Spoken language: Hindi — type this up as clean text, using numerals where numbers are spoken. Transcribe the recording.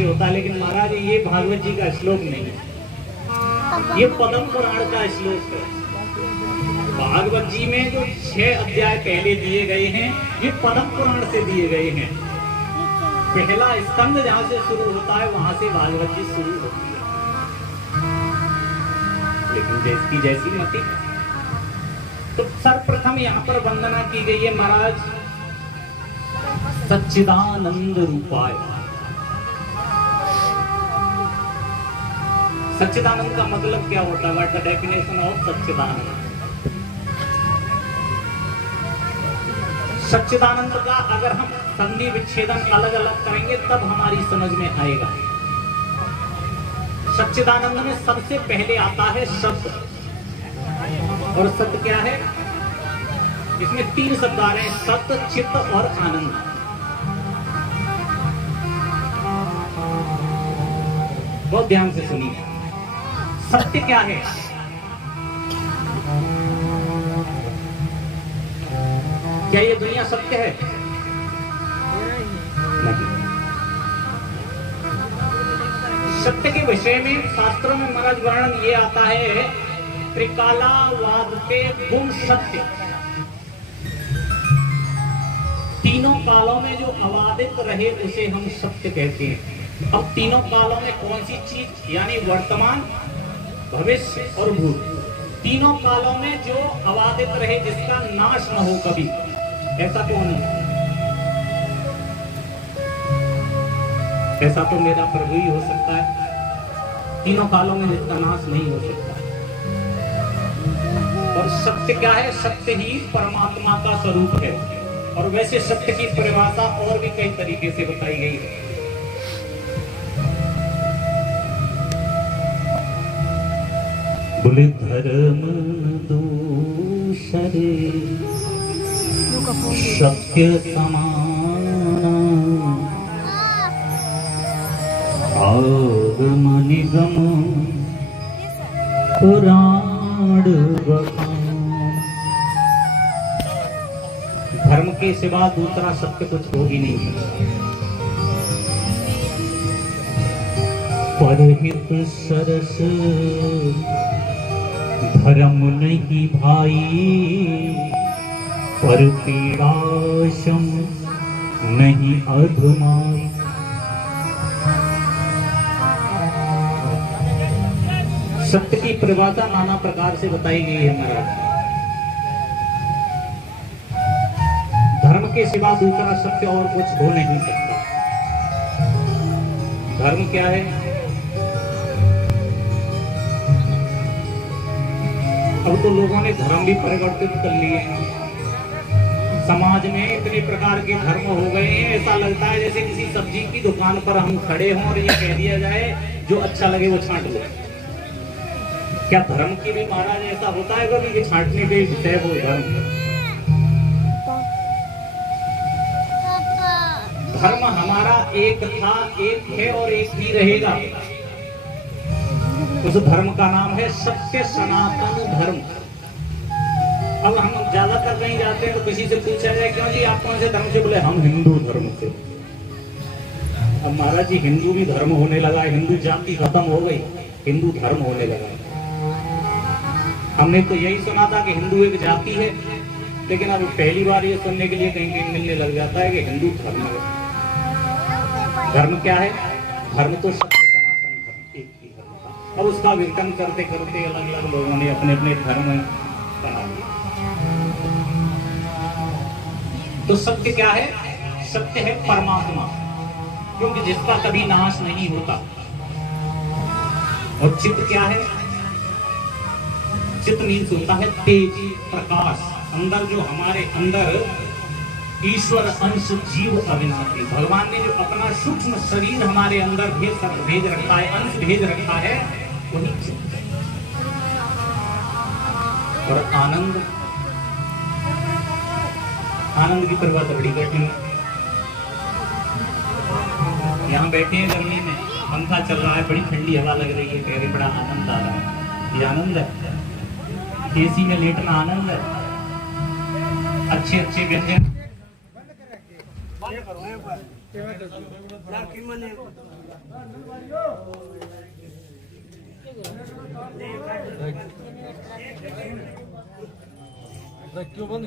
से होता है, लेकिन महाराज ये भागवत जी का श्लोक नहीं है, ये पद्म पुराण का श्लोक है। भागवत जी में जो 6 अध्याय पहले दिए गए हैं ये पद्म पुराण से दिए गए हैं। पहला स्कंद जहां से शुरू होता है वहां से भागवत जी शुरू होती है, लेकिन जैसी जैसी मति। तो सर्वप्रथम यहाँ पर वंदना की गई है महाराज सच्चिदानंद रूपाय। सच्चिदानंद का मतलब क्या होता है? व्हाट द डेफिनेशन ऑफ सच्चिदानंद? सच्चिदानंद का अगर हम संधि विच्छेदन अलग अलग करेंगे तब हमारी समझ में आएगा। सच्चिदानंद में सबसे पहले आता है सत्य, और सत्य क्या है? इसमें 3 शब्द आ रहे हैं, सत्य, चित्त और आनंद। बहुत ध्यान से सुनिए, सत्य क्या है? क्या ये दुनिया सत्य है? नहीं। सत्य के विषय में शास्त्रों में महाराज वर्णन ये आता है, त्रिकालावाद के गुण सत्य। तीनों कालों में जो अबाधित रहे उसे हम सत्य कहते हैं। अब तीनों कालों में कौन सी चीज? यानी वर्तमान, भविष्य और भूत। तीनों कालों में जो अबाधित रहे, जिसका नाश न हो कभी, ऐसा कौन है? ऐसा तो मेरा प्रभु ही हो सकता है, तीनों कालों में जिसका नाश नहीं हो सकता। और सत्य क्या है? सत्य ही परमात्मा का स्वरूप है। और वैसे सत्य की परिभाषा और भी कई तरीके से बताई गई है। बोले धर्म दूसरे सत्य समान, आगम निगम पुराण बखान। धर्म के सिवा दूसरा सत्य कुछ हो ही नहीं। परहित सरस धर्म नहीं भाई, पर पीड़ाशम नहीं अधमाई। सत्य की परिभाषा नाना प्रकार से बताई गई है महाराज। धर्म के सिवा दूसरा सत्य और कुछ हो नहीं सकता। धर्म क्या है? अब तो लोगों ने धर्म भी परिवर्तित कर लिए हैं। समाज में इतने प्रकार के धर्म हो गए हैं, ऐसा लगता है जैसे किसी सब्जी की दुकान पर हम खड़े हों और ये कह दिया जाए जो अच्छा लगे वो छांट लो। क्या धर्म की भी महाराज ऐसा होता है कभी कि छांटने के विषय हो धर्म? धर्म हमारा एक था, एक है और एक ही रहेगा। उस धर्म का नाम है सत्य सनातन धर्म। अब हम ज्यादातर कहीं जाते हैं तो किसी से पूछा जाए क्यों जी आप कौन से धर्म से? बोले हम हिंदू धर्म से। अब महाराज जी हिंदू भी धर्म होने लगा, हिंदू जाति खत्म हो गई, हिंदू धर्म होने लगा। हमने तो यही सुना था कि हिंदू एक जाति है, लेकिन अब पहली बार ये सुनने के लिए कहीं कहीं मिलने लग जाता है कि हिंदू धर्म है। धर्म क्या है? धर्म तो सत्य सनातन धर्म, एक ही धर्म था। अब उसका विघटन करते करते अलग अलग लोगों ने अपने अपने धर्म बना दिए। तो सत्य क्या है? सत्य है परमात्मा, क्योंकि जिसका कभी नाश नहीं होता। और चित्त क्या है? चित्त मीन्स होता है तेज, प्रकाश। अंदर जो हमारे अंदर ईश्वर अंश जीव अविनाशी, भगवान ने जो अपना सूक्ष्म शरीर हमारे अंदर भेज रखा है, अंश भेज रखा है, वही चित्त। और आनंद, आनंद की परिभाषा बड़ी कठिन है। यहाँ बैठे हैं गर्मी में, पंखा चल रहा है, बड़ी ठंडी हवा लग रही है, कह रहे बड़ा आनंद आ रहा है। ये आनंद है? एसी में लेटना आनंद है? अच्छे अच्छे व्यंजन क्यों बंद